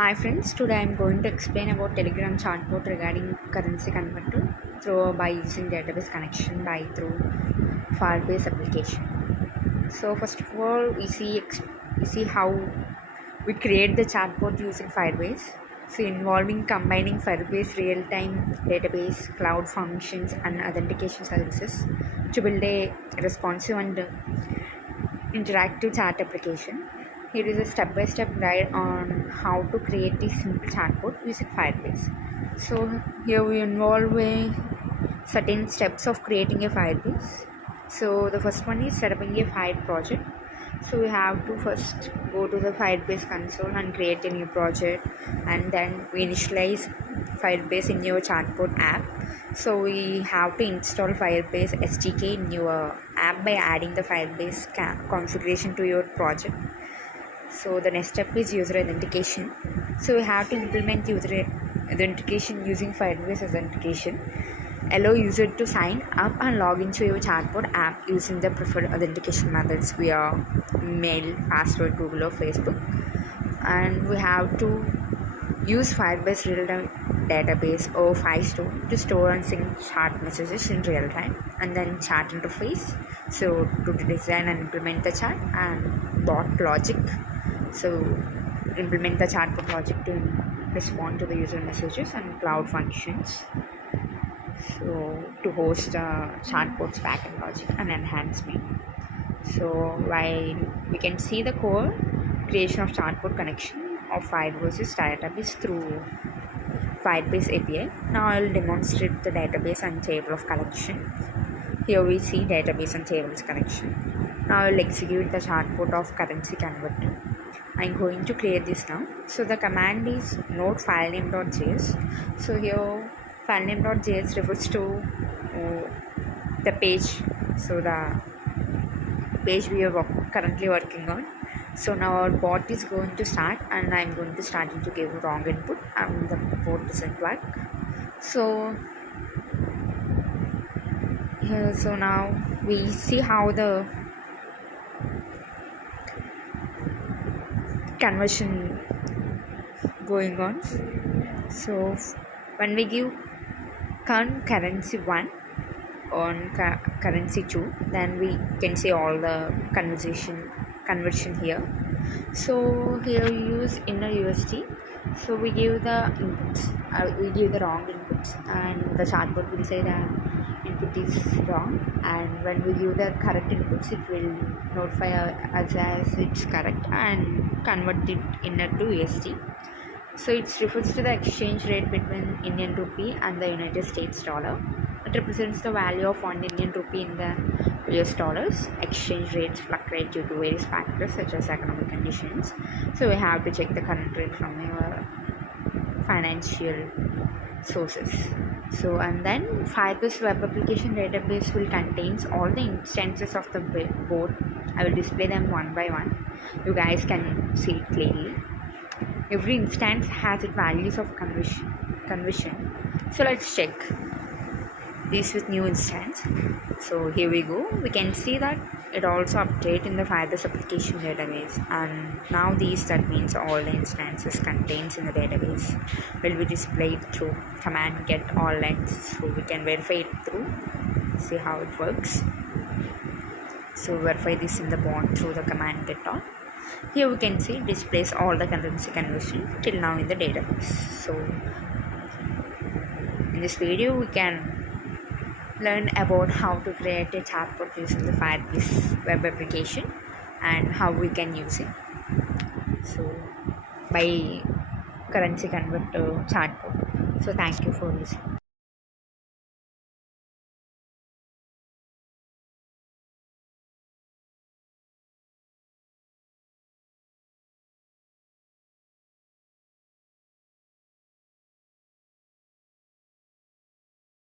Hi friends, today I am going to explain about Telegram chatbot regarding currency converter by using database connection through firebase application. So first of all, we see how we create the chatbot using firebase. So involving combining firebase real-time database, cloud functions, and authentication services to build a responsive and interactive chat application. Here is a step-by-step guide on how to create a simple chatbot using Firebase. So here we involve certain steps of creating a Firebase. So the first one is setting a Fire project. So we have to first go to the Firebase console and create a new project, and then we initialize Firebase in your chatbot app. So we have to install Firebase SDK in your app by adding the Firebase configuration to your project. So the next step is user authentication. So we have to implement user authentication using Firebase authentication. Allow user to sign up and log into your chatbot app using the preferred authentication methods via mail, password, Google or Facebook. And we have to use Firebase real-time database or Firestore to store and sync chat messages in real time, and then chat interface. So to design and implement the chat, and bot logic. So implement the chatbot logic to respond to the user messages, and cloud functions. So to host chatbot's backend logic and enhancement. So while we can see the core creation of chatbot connection of Firebase database through Firebase API. Now I will demonstrate the database and table of collection. Here we see database and tables connection. Now I will execute the chatbot of currency converter. I am going to clear this now. So the command is node filename.js. So here filename.js refers to the page. So the page we are currently working on. So now our bot is going to start, and I'm going to start to give wrong input and the bot doesn't work. So here, so now we see how the conversion going on. So when we give currency 1 on currency 2, then we can see all the conversion here. So here we use inner USD. So we give the inputs, we give the wrong inputs, and the chatbot will say that input is wrong, and when we give the correct inputs, it will notify us as it's correct and convert it inner to USD. So it refers to the exchange rate between Indian rupee and the United States dollar. It represents the value of 1 Indian rupee in the US dollars. Exchange rates fluctuate due to various factors such as economic conditions. So we have to check the current rate from your financial sources. So and then Firebase web application database will contains all the instances of the board. I will display them one by one. You guys can see it clearly. Every instance has its values of conversion. So let's check this with new instance. So here we go. We can see that it also update in the Firebase application database, and now that means all the instances contains in the database will be displayed through command get all lengths. So we can verify it through, see how it works. So verify this in the bot through the command get all. Here we can see displays all the currency conversion till now in the database. So in this video we can learn about how to create a chatbot using the Firebase web application and how we can use it. So by currency converter chatbot. So thank you for listening.